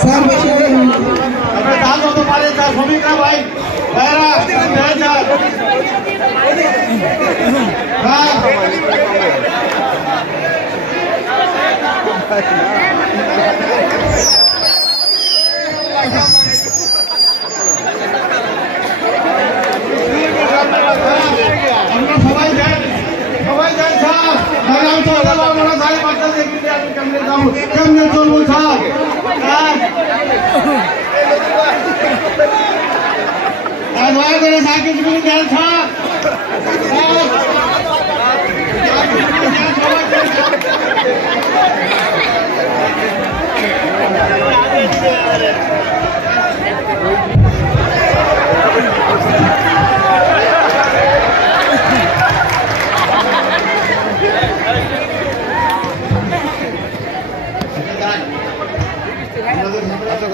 sir বেশি আমরা দাম যত পারে তার শ্রমিকরা ভাই ভাইরা আমরা সবাই যাই স্যার আমি তো আমরা যাই বাচ্চা দেখি আমি কেমনে যাবো কেমনে চলবো স্যার দয়া করে স্যার কিছু দেন স্যার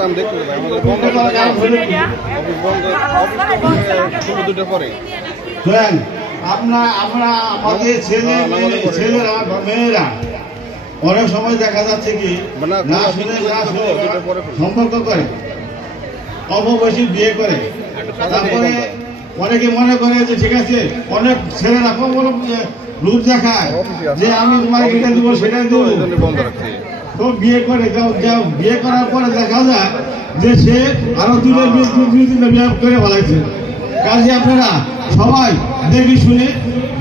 আমি দেখতে আমাদের বন্ধ দুটো পরে আমরা আমাদের ছেলেরা বা মেয়েরা অনেক সময় দেখা যাচ্ছে কি না শুনে সম্পর্ক করে অল্প বয়সী বিয়ে করে তারপরে অনেকে মনে করে যে ঠিক আছে অনেক ছেলেরা কম রূপ দেখায় যে আমি তোমার এটা দেবো সেটা দেবো তো বিয়ে করে বিয়ে করার পরে দেখা যায় যে সে আরো দুটো বিয়ে করে ফেলাইছে কাজে আপনারা সবাই দেখে শুনে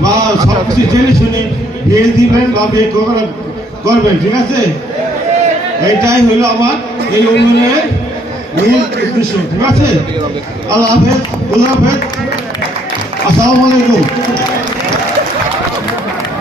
বা সবকিছু জেনে শুনে বিয়ে দিবেন বা বিয়ে করবেন ঠিক আছে এইটাই হলো আমার এই উন্নয়নের মূল উদ্দেশ্য ঠিক আছে আল্লাহ হাফেজ আসসালামু আলাইকুম